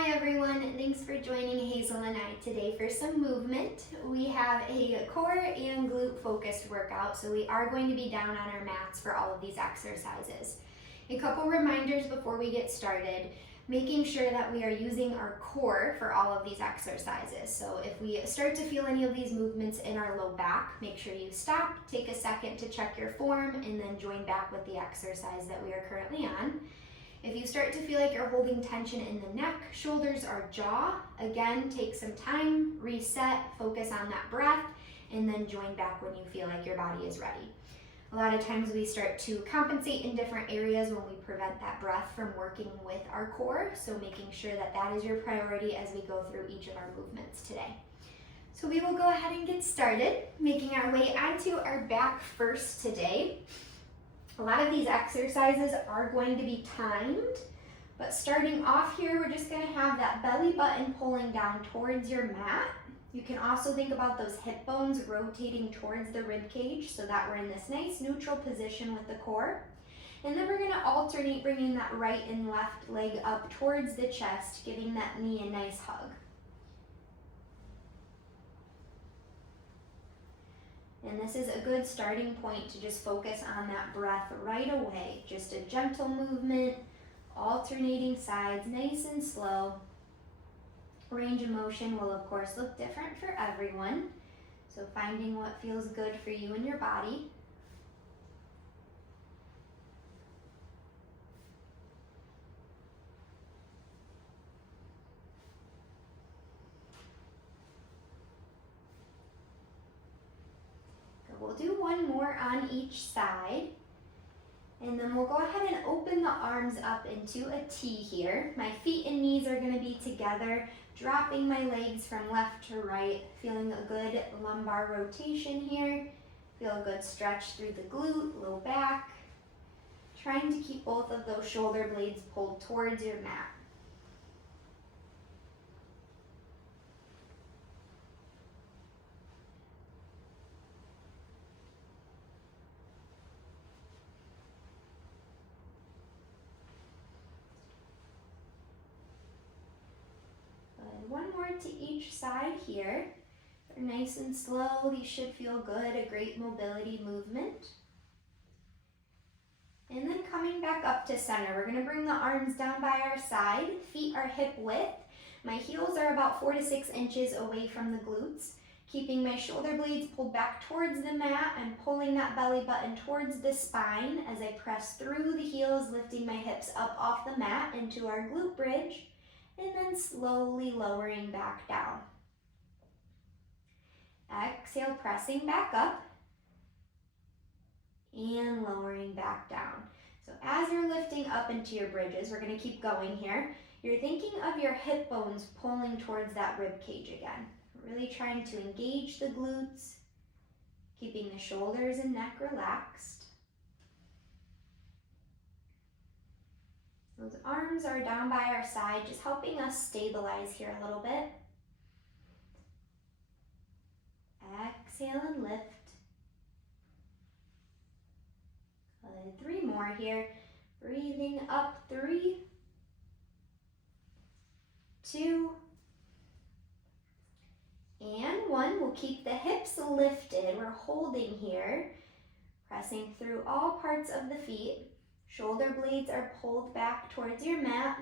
Hi everyone, thanks for joining Hazel and I today for some movement. We have a core and glute focused workout, so we are going to be down on our mats for all of these exercises. A couple reminders before we get started, making sure that we are using our core for all of these exercises. So if we start to feel any of these movements in our low back, make sure you stop, take a second to check your form, and then join back with the exercise that we are currently on. If you start to feel like you're holding tension in the neck, shoulders, or jaw, again, take some time, reset, focus on that breath, and then join back when you feel like your body is ready. A lot of times we start to compensate in different areas when we prevent that breath from working with our core, so making sure that that is your priority as we go through each of our movements today. So we will go ahead and get started, making our way onto our back first today. A lot of these exercises are going to be timed, but starting off here, we're just going to have that belly button pulling down towards your mat. You can also think about those hip bones rotating towards the rib cage so that we're in this nice neutral position with the core. And then we're going to alternate bringing that right and left leg up towards the chest, giving that knee a nice hug. And this is a good starting point to just focus on that breath right away. Just a gentle movement, alternating sides, nice and slow. Range of motion will of course look different for everyone. So finding what feels good for you and your body. We'll do one more on each side, and then we'll go ahead and open the arms up into a T here. My feet and knees are going to be together, dropping my legs from left to right, feeling a good lumbar rotation here. Feel a good stretch through the glute, low back. Trying to keep both of those shoulder blades pulled towards your mat. One more to each side here. They're nice and slow. These should feel good, a great mobility movement. And then coming back up to center, we're going to bring the arms down by our side. Feet are hip width. My heels are about 4 to 6 inches away from the glutes. Keeping my shoulder blades pulled back towards the mat and pulling that belly button towards the spine as I press through the heels, lifting my hips up off the mat into our glute bridge. And then slowly lowering back down. Exhale, pressing back up and lowering back down. So as you're lifting up into your bridges, we're going to keep going here. You're thinking of your hip bones pulling towards that rib cage again. Really trying to engage the glutes, keeping the shoulders and neck relaxed. Those arms are down by our side, just helping us stabilize here a little bit. Exhale and lift. Good. 3 more here. Breathing up, 3, 2, and 1. We'll keep the hips lifted. We're holding here, pressing through all parts of the feet. Shoulder blades are pulled back towards your mat.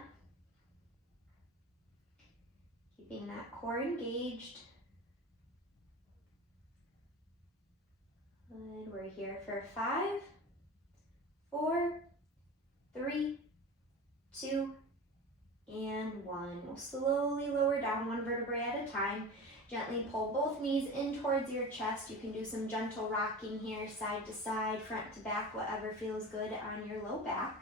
Keeping that core engaged. Good. We're here for 5, 4, 3, 2, and 1. We'll slowly lower down 1 vertebrae at a time. Gently pull both knees in towards your chest. You can do some gentle rocking here, side to side, front to back, whatever feels good on your low back.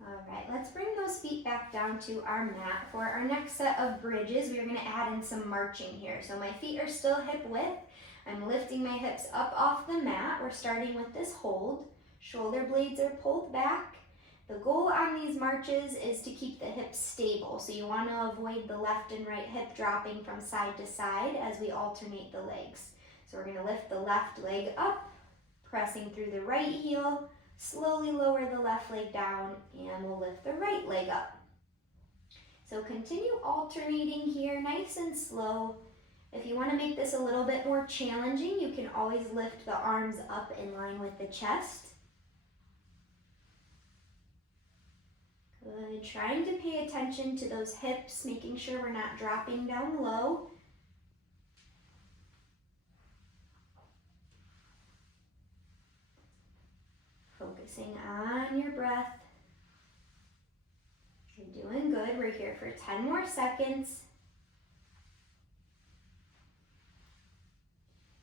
All right, let's bring those feet back down to our mat. For our next set of bridges, we're going to add in some marching here. So my feet are still hip width. I'm lifting my hips up off the mat. We're starting with this hold. Shoulder blades are pulled back. The goal on these marches is to keep the hips stable. So you want to avoid the left and right hip dropping from side to side as we alternate the legs. So we're gonna lift the left leg up, pressing through the right heel, slowly lower the left leg down, and we'll lift the right leg up. So continue alternating here, nice and slow. If you want to make this a little bit more challenging, you can always lift the arms up in line with the chest. Good, trying to pay attention to those hips, making sure we're not dropping down low. Focusing on your breath. You're doing good. We're here for 10 more seconds.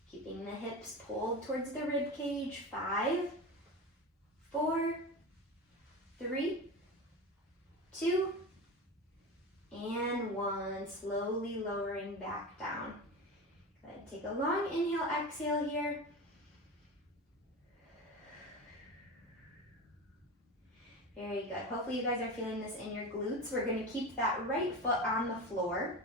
Keeping the hips pulled towards the rib cage. 5, 4, 3, 2, and 1. Slowly lowering back down. Good. Take a long inhale, exhale here. Very good. Hopefully you guys are feeling this in your glutes. We're going to keep that right foot on the floor,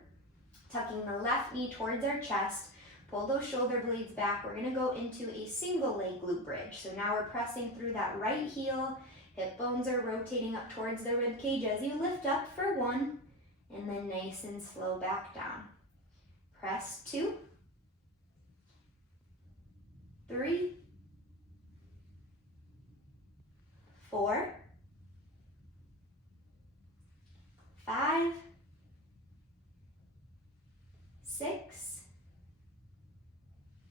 tucking the left knee towards our chest. Pull those shoulder blades back. We're going to go into a single leg glute bridge. So now we're pressing through that right heel. Hip bones are rotating up towards the rib cage as you lift up for 1, and then nice and slow back down. Press 2, 3, 4, 5, 6,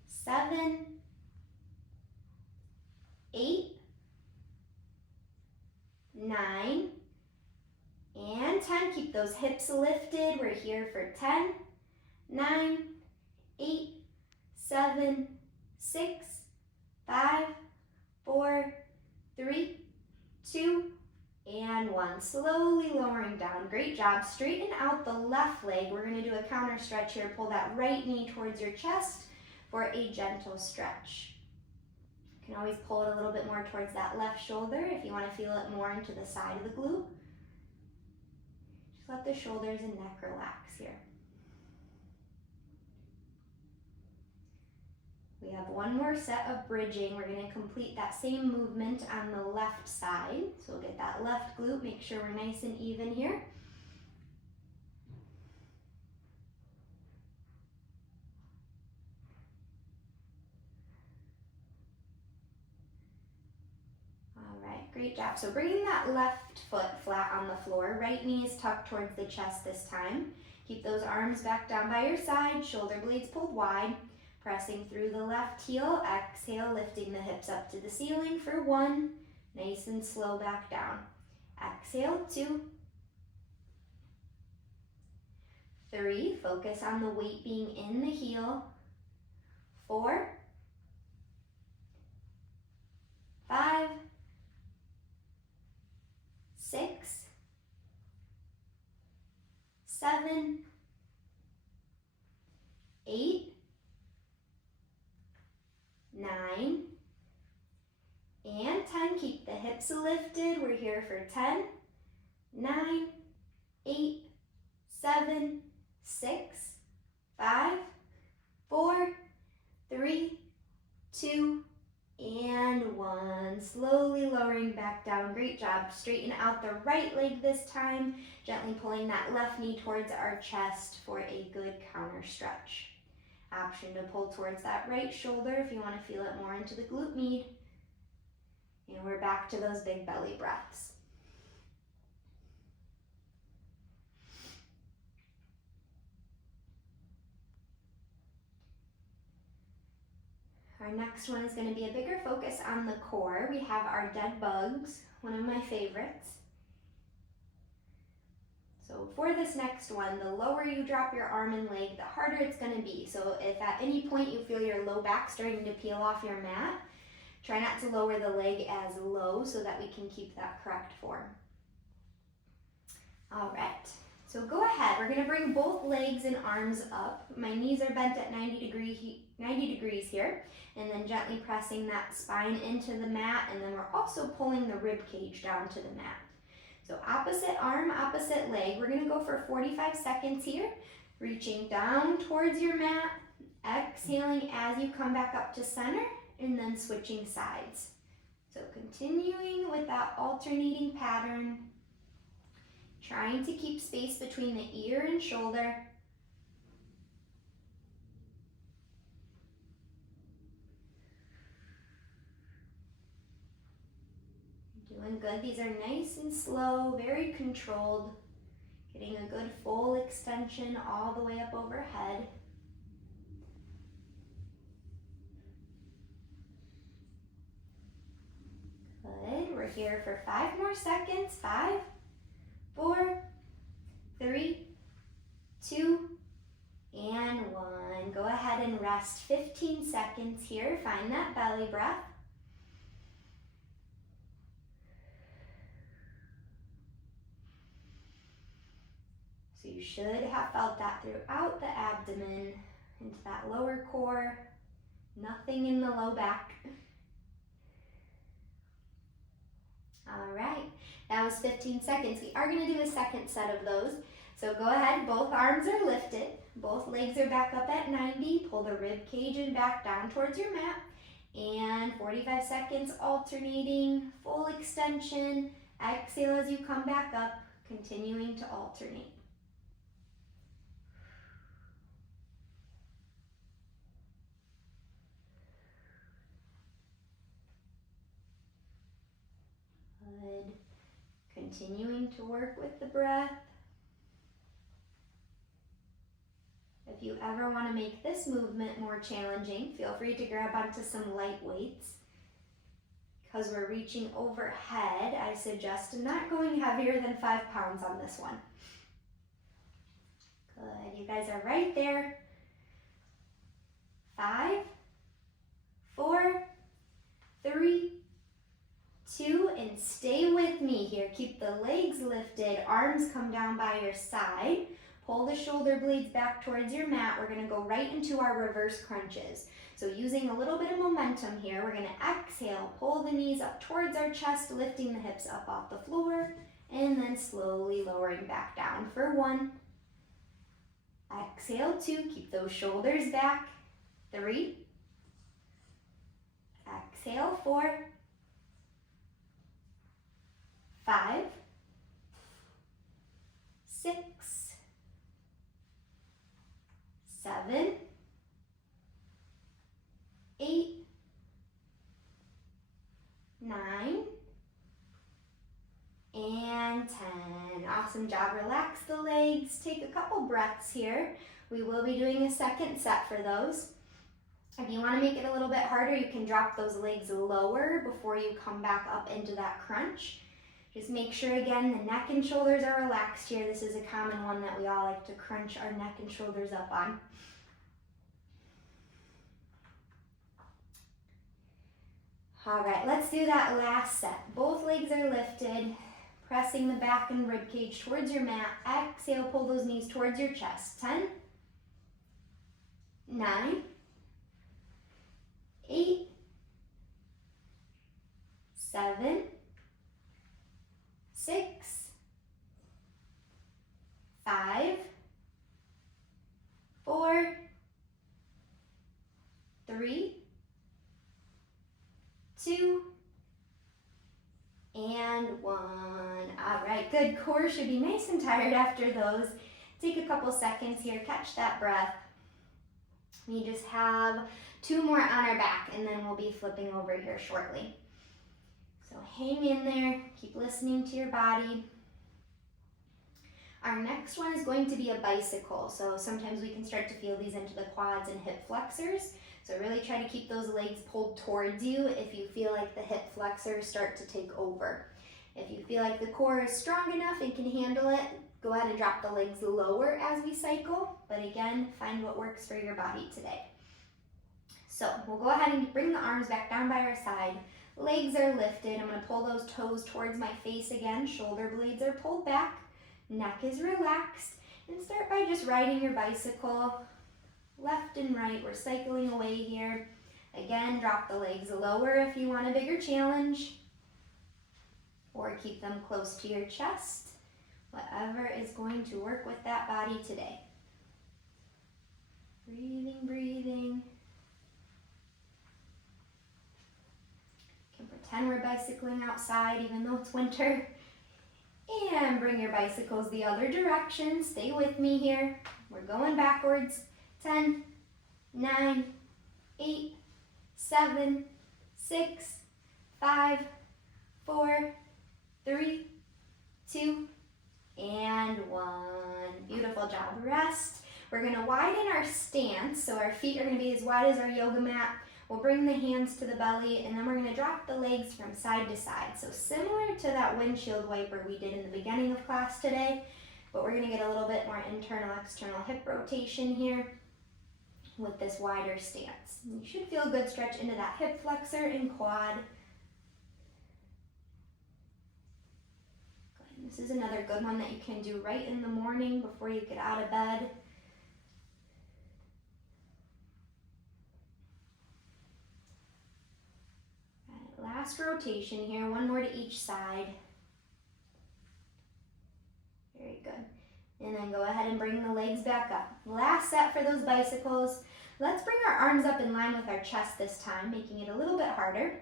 7, 8, 9, and 10. Keep those hips lifted. We're here for 10, 9, 8, 7, 6, 5, 4, 3, 2, and 1. Slowly lowering down. Great job. Straighten out the left leg. We're going to do a counter stretch here. Pull that right knee towards your chest for a gentle stretch. You can always pull it a little bit more towards that left shoulder if you want to feel it more into the side of the glute. Just let the shoulders and neck relax here. We have one more set of bridging. We're going to complete that same movement on the left side. So we'll get that left glute, make sure we're nice and even here. All right, great job. So bringing that left foot flat on the floor, right knee is tucked towards the chest this time. Keep those arms back down by your side, shoulder blades pulled wide. Pressing through the left heel, exhale, lifting the hips up to the ceiling for 1, nice and slow back down. Exhale, 2, 3, focus on the weight being in the heel, 4, 5, 6, 7, 8, 9, and 10. Keep the hips lifted. We're here for 10, 9, 8, 7, 6, 5, 4, 3, 2, and 1. Slowly lowering back down. Great job. Straighten out the right leg this time. Gently pulling that left knee towards our chest for a good counter stretch. Option to pull towards that right shoulder if you want to feel it more into the glute med. And we're back to those big belly breaths. Our next one is going to be a bigger focus on the core. We have our dead bugs, one of my favorites. So for this next one, the lower you drop your arm and leg, the harder it's going to be. So if at any point you feel your low back starting to peel off your mat, try not to lower the leg as low so that we can keep that correct form. All right, so go ahead. We're going to bring both legs and arms up. My knees are bent at 90 degrees here, and then gently pressing that spine into the mat, and then we're also pulling the rib cage down to the mat. So opposite arm, opposite leg. We're going to go for 45 seconds here, reaching down towards your mat, Exhaling as you come back up to center and then switching sides. So continuing with that alternating pattern, trying to keep space between the ear and shoulder. Doing good. These are nice and slow, very controlled. Getting a good full extension all the way up overhead. Good. We're here for 5 more seconds. 5, 4, 3, 2, and 1. Go ahead and rest 15 seconds here. Find that belly breath. So you should have felt that throughout the abdomen, into that lower core, nothing in the low back. All right, that was 15 seconds. We are going to do a second set of those. So go ahead, both arms are lifted, both legs are back up at 90, pull the rib cage and back down towards your mat, and 45 seconds alternating, full extension, exhale as you come back up, continuing to alternate. Good. Continuing to work with the breath. If you ever want to make this movement more challenging, feel free to grab onto some light weights. Because we're reaching overhead, I suggest not going heavier than 5 pounds on this one. Good, you guys are right there. 5, 4, 3, 2, and stay with me here. Keep the legs lifted, arms come down by your side. Pull the shoulder blades back towards your mat. We're gonna go right into our reverse crunches. So using a little bit of momentum here, we're gonna exhale, pull the knees up towards our chest, lifting the hips up off the floor, and then slowly lowering back down for 1. Exhale, 2, keep those shoulders back. 3. Exhale, 4. 5. 6. 7, 8, 9, and 10. Awesome job. Relax the legs. Take a couple breaths here. We will be doing a second set for those. If you want to make it a little bit harder, you can drop those legs lower before you come back up into that crunch. Just make sure, again, the neck and shoulders are relaxed here. This is a common one that we all like to crunch our neck and shoulders up on. All right, let's do that last set. Both legs are lifted, pressing the back and rib cage towards your mat. Exhale, pull those knees towards your chest. 10, 9, 8, 7, 6, 5, 4, 3, 2, and 1. All right, good. Core should be nice and tired after those. Take a couple seconds here, catch that breath. We just have 2 more on our back, and then we'll be flipping over here shortly. So hang in there, keep listening to your body. Our next one is going to be a bicycle. So sometimes we can start to feel these into the quads and hip flexors. So really try to keep those legs pulled towards you if you feel like the hip flexors start to take over. If you feel like the core is strong enough and can handle it, go ahead and drop the legs lower as we cycle. But again, find what works for your body today. So we'll go ahead and bring the arms back down by our side. Legs are lifted. I'm going to pull those toes towards my face again. Shoulder blades are pulled back. Neck is relaxed. And start by just riding your bicycle left and right. We're cycling away here. Again, drop the legs lower if you want a bigger challenge, or keep them close to your chest. Whatever is going to work with that body today. Breathing, breathing. You can pretend we're bicycling outside even though it's winter. And bring your bicycles the other direction. Stay with me here. We're going backwards. 10, 9, 8, 7, 6, 5, 4, 3, 2, and 1. Beautiful job. Rest. We're going to widen our stance, so our feet are going to be as wide as our yoga mat. We'll bring the hands to the belly, and then we're going to drop the legs from side to side. So similar to that windshield wiper we did in the beginning of class today, but we're going to get a little bit more internal, external hip rotation here with this wider stance. You should feel a good stretch into that hip flexor and quad. Good. This is another good one that you can do right in the morning before you get out of bed. Last rotation here, one more to each side. Very good. And then go ahead and bring the legs back up. Last set for those bicycles. Let's bring our arms up in line with our chest this time, making it a little bit harder.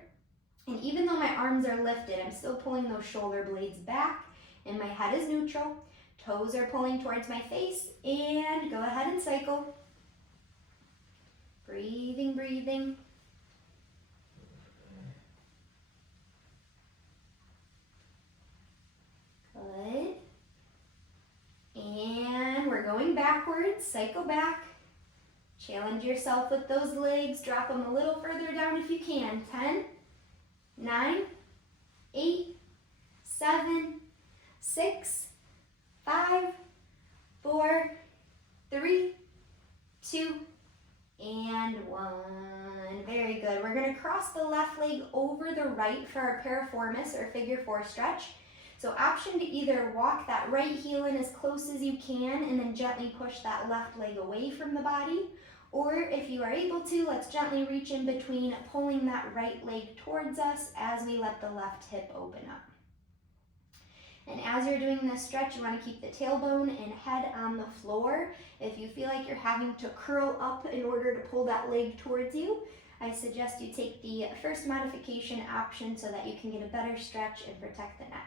And even though my arms are lifted, I'm still pulling those shoulder blades back, and my head is neutral. Toes are pulling towards my face, and go ahead and cycle. Breathing, breathing. Good. And we're going backwards, cycle back. Challenge yourself with those legs, drop them a little further down if you can. 10, 9, 8, 7, 6, 5, 4, 3, 2, and 1. Very good. We're going to cross the left leg over the right for our piriformis or figure 4 stretch. So option to either walk that right heel in as close as you can and then gently push that left leg away from the body. Or if you are able to, let's gently reach in between, pulling that right leg towards us as we let the left hip open up. And as you're doing this stretch, you want to keep the tailbone and head on the floor. If you feel like you're having to curl up in order to pull that leg towards you, I suggest you take the first modification option so that you can get a better stretch and protect the neck.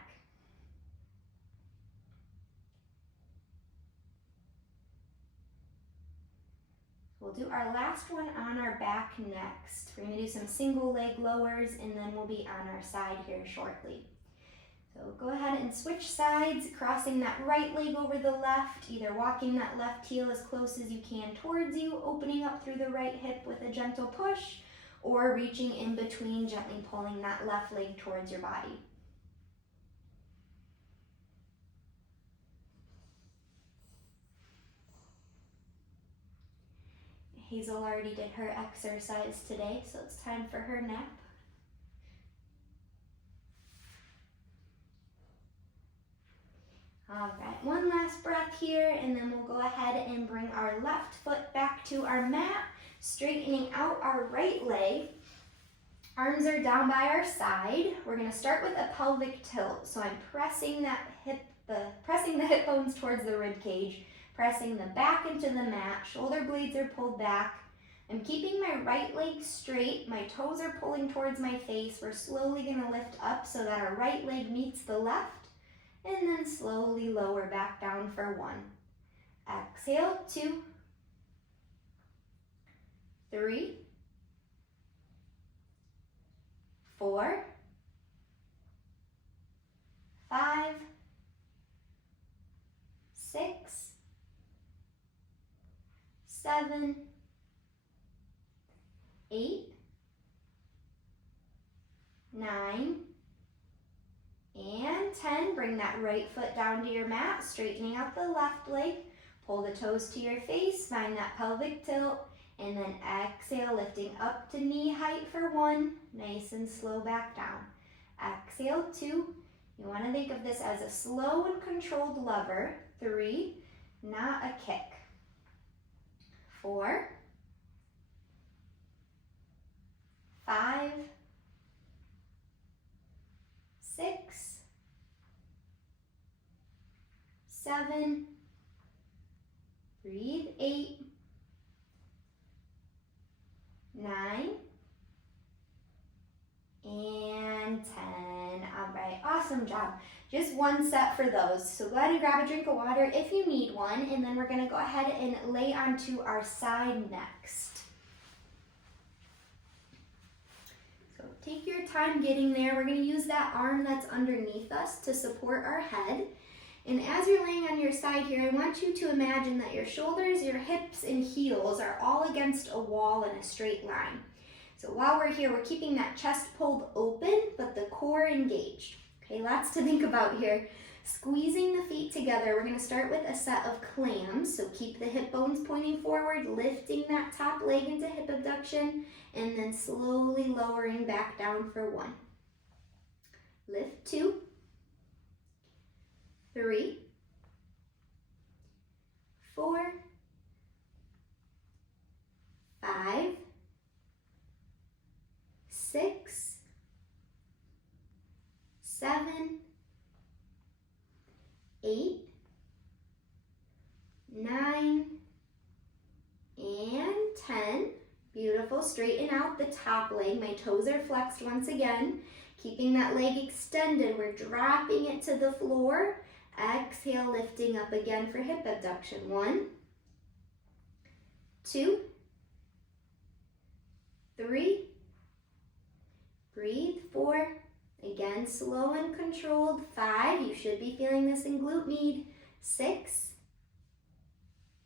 We'll do our last one on our back next. We're going to do some single leg lowers, and then we'll be on our side here shortly. So go ahead and switch sides, crossing that right leg over the left, either walking that left heel as close as you can towards you, opening up through the right hip with a gentle push, or reaching in between, gently pulling that left leg towards your body. Hazel already did her exercise today, so it's time for her nap. All right, one last breath here, and then we'll go ahead and bring our left foot back to our mat, straightening out our right leg. Arms are down by our side. We're going to start with a pelvic tilt. So I'm pressing the hip bones towards the rib cage, pressing the back into the mat. Shoulder blades are pulled back. I'm keeping my right leg straight. My toes are pulling towards my face. We're slowly going to lift up so that our right leg meets the left, and then slowly lower back down for 1. Exhale, 2, 3, 4, 5, 6, 7, 8, 9, and 10. Bring that right foot down to your mat, straightening out the left leg. Pull the toes to your face, find that pelvic tilt, and then exhale, lifting up to knee height for 1, nice and slow back down. Exhale, 2, you want to think of this as a slow and controlled lever. 3, not a kick. 4, 5, 6, 7, breathe, 8, 9, and 10. All right, awesome job. Just one set for those. So go ahead and grab a drink of water if you need one, and then we're gonna go ahead and lay onto our side next. So take your time getting there. We're gonna use that arm that's underneath us to support our head. And as you're laying on your side here, I want you to imagine that your shoulders, your hips, and heels are all against a wall in a straight line. So while we're here, we're keeping that chest pulled open, but the core engaged. Okay, lots to think about here. Squeezing the feet together, we're gonna start with a set of clams. So keep the hip bones pointing forward, lifting that top leg into hip abduction, and then slowly lowering back down for 1. Lift 2, 3, 4, 5, 6, 7, 8, 9, and 10. Beautiful. Straighten out the top leg. My toes are flexed once again. Keeping that leg extended, we're dropping it to the floor. Exhale, lifting up again for hip abduction. 1, 2, 3, breathe. 4, again, slow and controlled. 5, you should be feeling this in glute med. 6,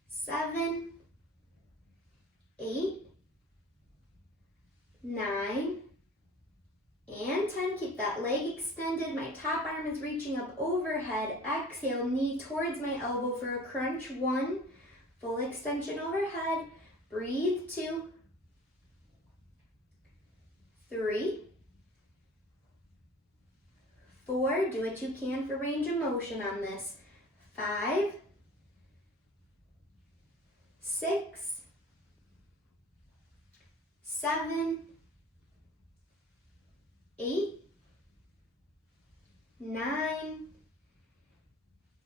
7, 8, 9, and 10. Keep that leg extended. My top arm is reaching up overhead. Exhale, knee towards my elbow for a crunch. 1, full extension overhead. Breathe. 2, 3, 4, do what you can for range of motion on this. 5, 6, 7, 8, 9,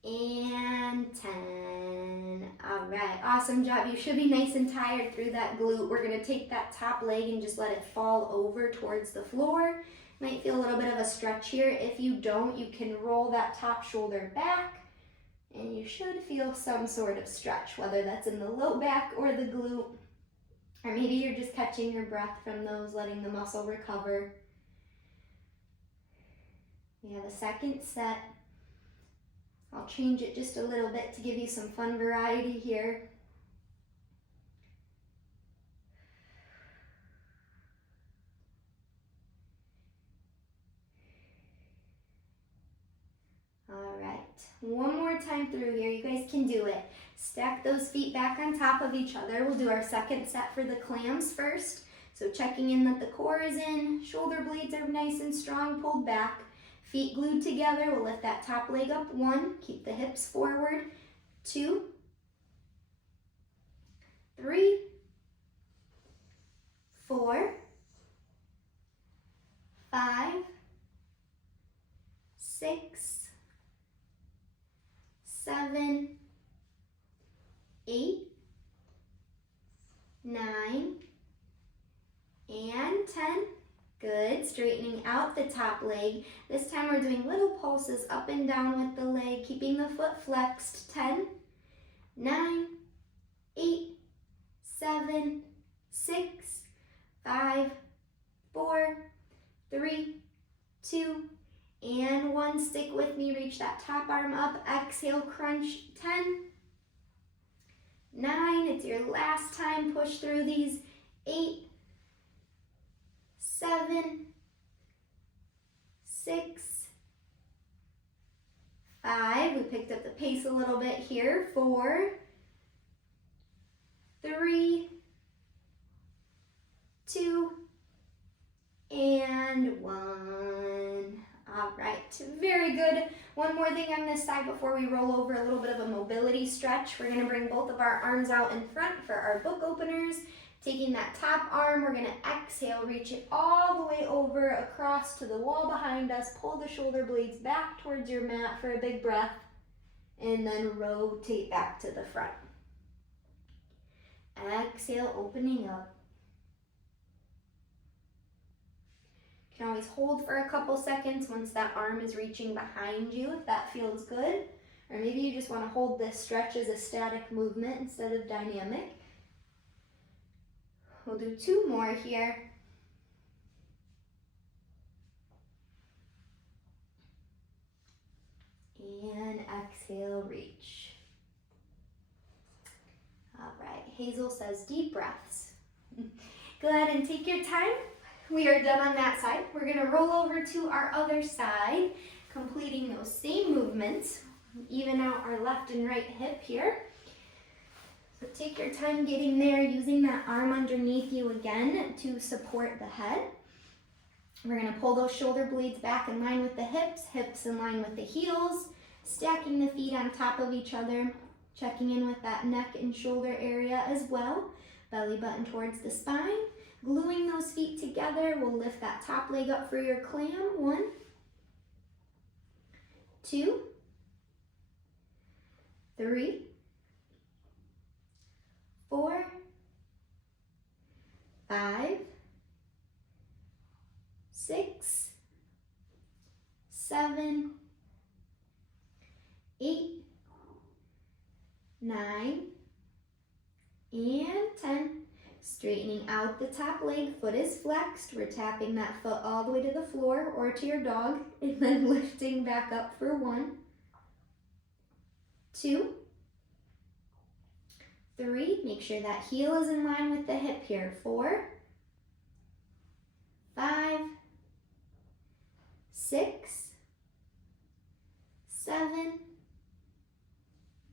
and 10. All right, awesome job. You should be nice and tired through that glute. We're gonna take that top leg and just let it fall over towards the floor. Might feel a little bit of a stretch here. If you don't, you can roll that top shoulder back and you should feel some sort of stretch, whether that's in the low back or the glute, or maybe you're just catching your breath from those, letting the muscle recover. We have a second set. I'll change it just a little bit to give you some fun variety here. All right, one more time through here. You guys can do it. Stack those feet back on top of each other. We'll do our second set for the clams first. So checking in that the core is in, shoulder blades are nice and strong, pulled back. Feet glued together, we'll lift that top leg up. 1, keep the hips forward. 2, 3, 4, 5, 6, 7, 8, 9, and 10. Good, straightening out the top leg. This time we're doing little pulses up and down with the leg, keeping the foot flexed. 10, 9, 8, 7, 6, 5, 4, 3, 2, and 1. Stick with me, reach that top arm up. Exhale, crunch. 10, 9, it's your last time. Push through these. 8, 7, 6, 5. We picked up the pace a little bit here. 4, 3, 2, and 1. All right, very good. One more thing on this side before we roll over, a little bit of a mobility stretch. We're gonna bring both of our arms out in front for our book openers. Taking that top arm, we're gonna exhale, reach it all the way over across to the wall behind us. Pull the shoulder blades back towards your mat for a big breath, and then rotate back to the front. Exhale, opening up. You can always hold for a couple seconds once that arm is reaching behind you if that feels good. Or maybe you just want to hold this stretch as a static movement instead of dynamic. We'll do 2 more here. And exhale, reach. All right, Hazel says deep breaths. Go ahead and take your time. We are done on that side. We're gonna roll over to our other side, completing those same movements. Even out our left and right hip here. So take your time getting there, using that arm underneath you again to support the head. We're gonna pull those shoulder blades back in line with the hips, hips in line with the heels, stacking the feet on top of each other, checking in with that neck and shoulder area as well. Belly button towards the spine. Gluing those feet together, we'll lift that top leg up for your clam. 1, 2, 3, 4, 5, 6, 7, 8, 9, and 10. Straightening out the top leg, foot is flexed. We're tapping that foot all the way to the floor or to your dog, and then lifting back up for 1, 2, 3. Make sure that heel is in line with the hip here. 4, 5, 6, 7,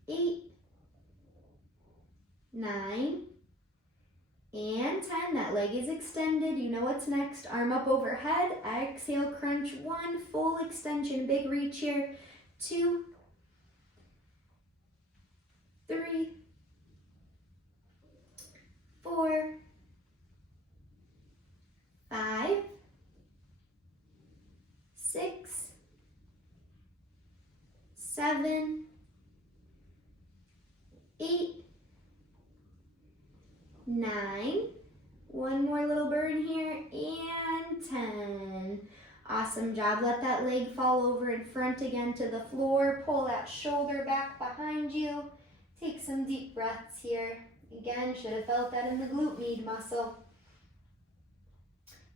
8, 9, and 10. That leg is extended. You know what's next. Arm up overhead. Exhale, crunch. 1, full extension, big reach here. 2, 3, 4, 5, 6, 7, 8, 9, 1 more little burn here, and 10. Awesome job. Let that leg fall over in front again to the floor. Pull that shoulder back behind you. Take some deep breaths here. Again, should have felt that in the glute med muscle.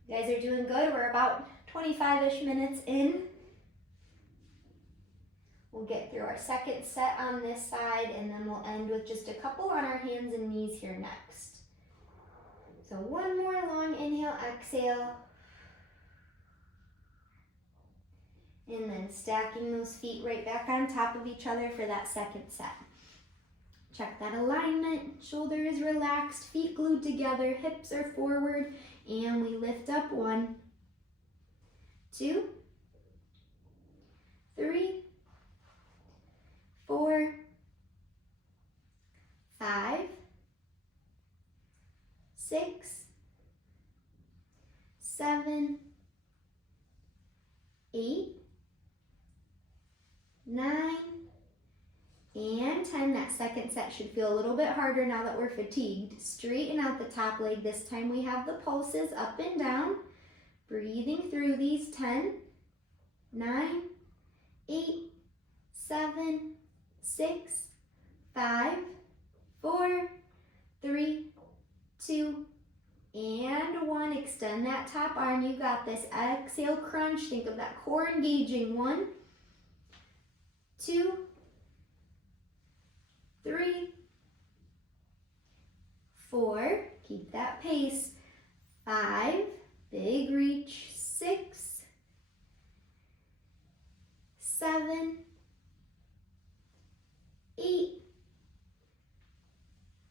You guys are doing good. We're about 25-ish minutes in. We'll get through our second set on this side, and then we'll end with just a couple on our hands and knees here next. So 1 more long inhale, exhale. And then stacking those feet right back on top of each other for that second set. Check that alignment. Shoulder is relaxed, feet glued together, hips are forward, and we lift up. 1, 2, 3, 4, 5, 6, 7, 8, 9, and 10. That second set should feel a little bit harder now that we're fatigued. Straighten out the top leg. This time we have the pulses up and down. Breathing through these. 10, 9, 8, 7, 6, 5, 4, 3, 2, and 1. Extend that top arm. You got this. Exhale, crunch. Think of that core engaging. 1, 2, 3, 4. Keep that pace. 5. Big reach. 6, 7, 8,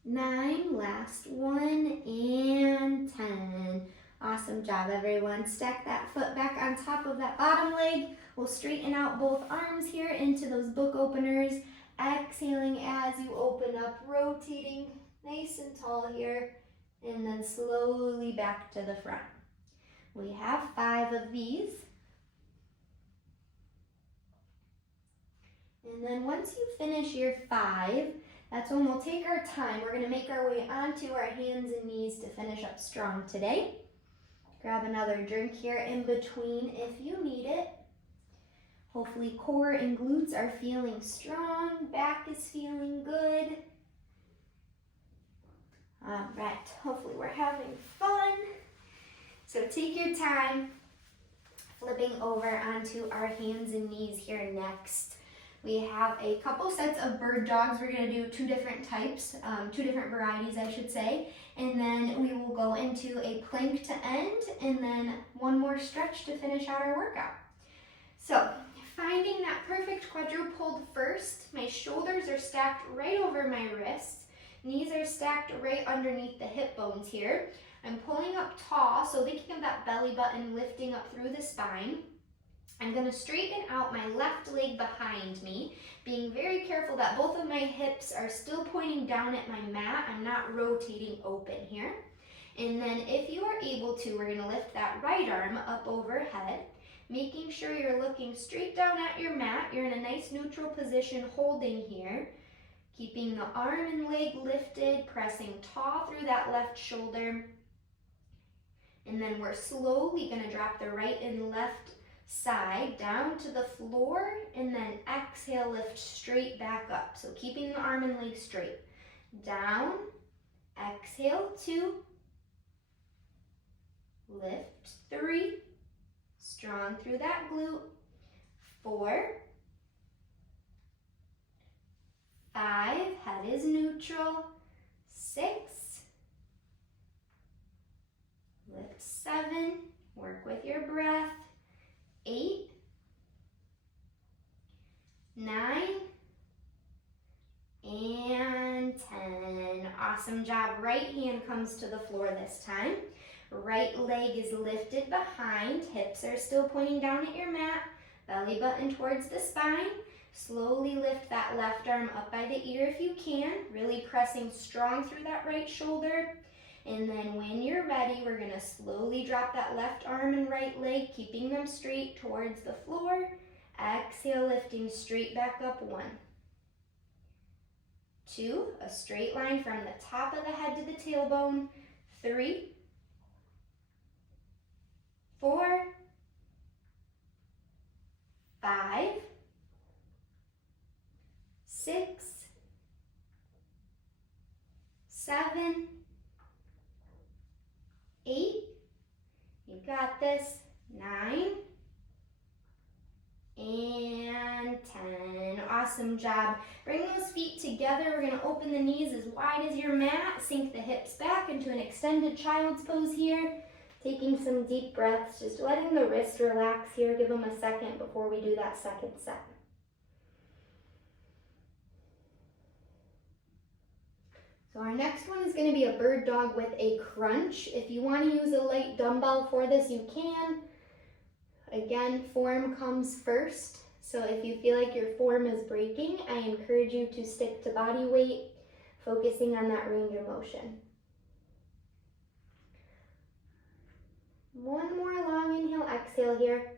9, last 1, and 10. Awesome job, everyone. Stack that foot back on top of that bottom leg. We'll straighten out both arms here into those book openers. Exhaling as you open up, rotating nice and tall here, and then slowly back to the front. We have 5 of these. And then once you finish your 5, that's when we'll take our time. We're going to make our way onto our hands and knees to finish up strong today. Grab another drink here in between if you need it. Hopefully core and glutes are feeling strong, back is feeling good. All right, hopefully we're having fun. So take your time, flipping over onto our hands and knees here next. We have a couple sets of bird dogs. We're gonna do two different types, two different varieties, I should say. And then we will go into a plank to end, and then one more stretch to finish out our workout. So, finding that perfect quadruple first, my shoulders are stacked right over my wrists. Knees are stacked right underneath the hip bones here. I'm pulling up tall, so thinking of that belly button lifting up through the spine. I'm going to straighten out my left leg behind me, being very careful that both of my hips are still pointing down at my mat. I'm not rotating open here. And then if you are able to, we're going to lift that right arm up overhead, making sure you're looking straight down at your mat. You're in a nice neutral position holding here, keeping the arm and leg lifted, pressing tall through that left shoulder. And then we're slowly going to drop the right and left side down to the floor, and then exhale, lift straight back up. So keeping the arm and leg straight. Down, exhale, 2, lift, 3, strong through that glute, 4, 5, head is neutral, 6, lift, 7, work with your breath, 8, 9, and 10. Awesome job. Right hand comes to the floor this time. Right leg is lifted behind. Hips are still pointing down at your mat. Belly button towards the spine. Slowly lift that left arm up by the ear if you can. Really pressing strong through that right shoulder. And then when you're ready, we're going to slowly drop that left arm and right leg, keeping them straight towards the floor. Exhale, lifting straight back up. 1, 2, a straight line from the top of the head to the tailbone. 3, 4, 5, 6, 7, 8, you got this, 9, and 10. Awesome job. Bring those feet together. We're going to open the knees as wide as your mat, sink the hips back into an extended child's pose here. Taking some deep breaths, just letting the wrists relax here. Give them a second before we do that second set. So our next one is going to be a bird dog with a crunch. If you want to use a light dumbbell for this, you can. Again, form comes first. So if you feel like your form is breaking, I encourage you to stick to body weight, focusing on that range of motion. One more long inhale, exhale here.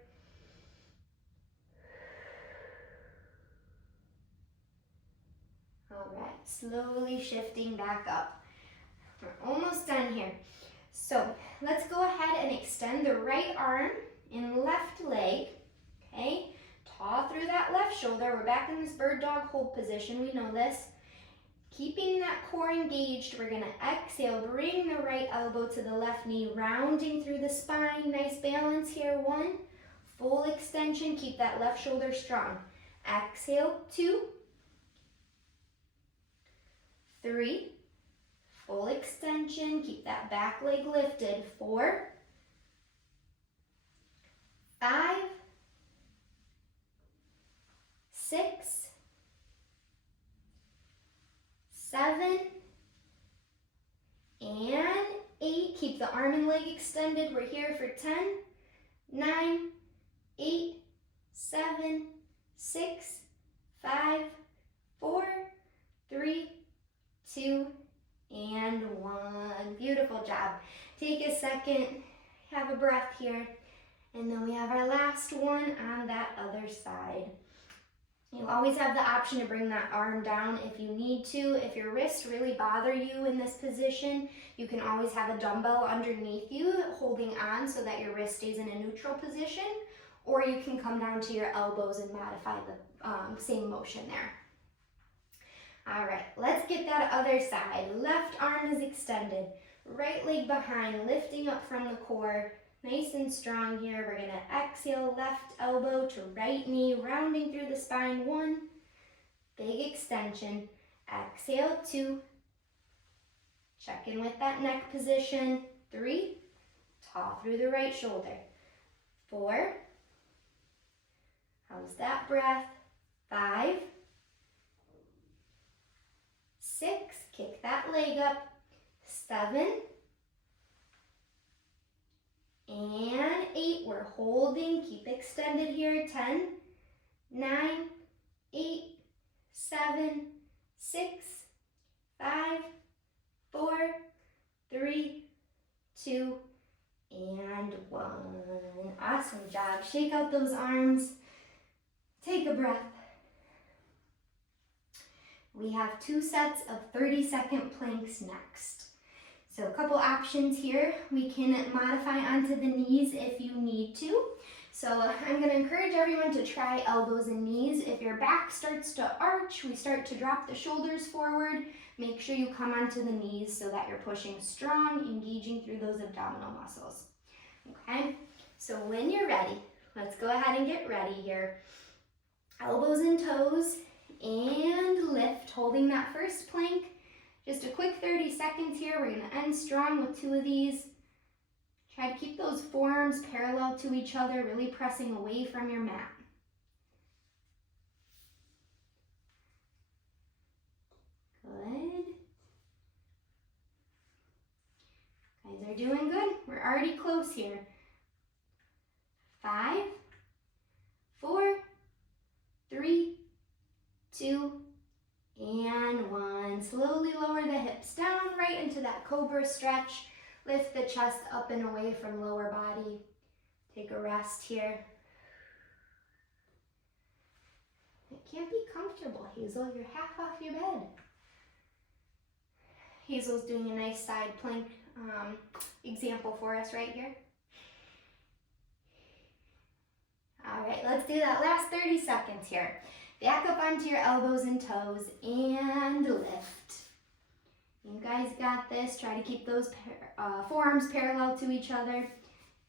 All right, slowly shifting back up. We're almost done here. So let's go ahead and extend the right arm and left leg, okay? Tall through that left shoulder. We're back in this bird dog hold position, we know this. Keeping that core engaged, we're gonna exhale, bring the right elbow to the left knee, rounding through the spine. Nice balance here. 1, full extension, keep that left shoulder strong. Exhale, 2, 3, full extension, keep that back leg lifted. 4, 5, 6, 7, and 8. Keep the arm and leg extended. We're here for 10, 9, 8, 7, 6, 5, 4, 3, 2, and 1. Beautiful job. Take a second, have a breath here, and then we have our last one on that other side. You always have the option to bring that arm down if you need to. If your wrists really bother you in this position, you can always have a dumbbell underneath you holding on so that your wrist stays in a neutral position, or you can come down to your elbows and modify the same motion there. All right, let's get that other side. Left arm is extended, right leg behind, lifting up from the core. Nice and strong here. We're going to exhale, left elbow to right knee, rounding through the spine. 1, big extension. Exhale, 2. Check in with that neck position. 3, tall through the right shoulder. 4, how's that breath? 5, 6, kick that leg up. 7, and 8, we're holding, keep extended here. 10, 9, 8, 7, 6, 5, 4, 3, 2, and 1. Awesome job. Shake out those arms. Take a breath. We have 2 sets of 30-second planks next. So a couple options here. We can modify onto the knees if you need to. So I'm going to encourage everyone to try elbows and knees. If your back starts to arch, we start to drop the shoulders forward. Make sure you come onto the knees so that you're pushing strong, engaging through those abdominal muscles. Okay, so when you're ready, let's go ahead and get ready here. Elbows and toes and lift, holding that first plank. Just a quick 30 seconds here. We're going to end strong with 2 of these. Try to keep those forearms parallel to each other, really pressing away from your mat. Good. Guys are doing good. We're already close here. 5, 4, 3, 2, and 1. Slowly lower the hips down right into that cobra stretch. Lift the chest up and away from lower body. Take a rest here. It can't be comfortable, Hazel. You're half off your bed. Hazel's doing a nice side plank example for us right here. All right, let's do that last 30 seconds here. Back up onto your elbows and toes and lift. You guys got this. Try to keep those forearms parallel to each other.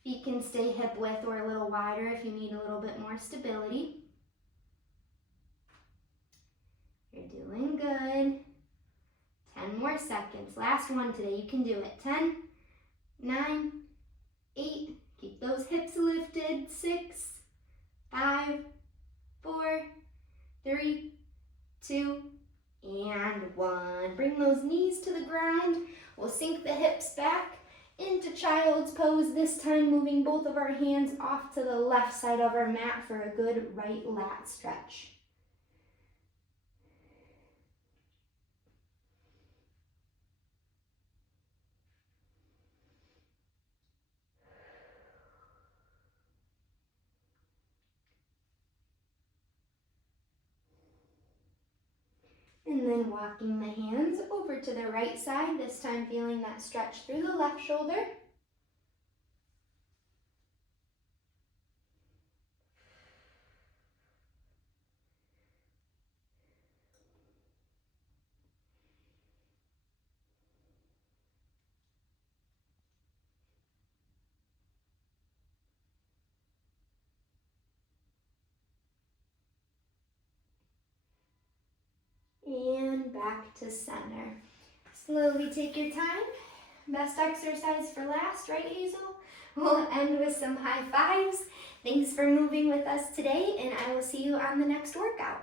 Feet can stay hip width or a little wider if you need a little bit more stability. You're doing good. 10 more seconds. Last one today. You can do it. 10, 9, 8. Keep those hips lifted. 6, 5, 4, 3, 2, and 1. Bring those knees to the ground. We'll sink the hips back into child's pose, this time moving both of our hands off to the left side of our mat for a good right lat stretch. And then walking the hands over to the right side, this time feeling that stretch through the left shoulder. And back to center. Slowly take your time. Best exercise for last, right, Hazel? We'll end with some high fives. Thanks for moving with us today, and I will see you on the next workout.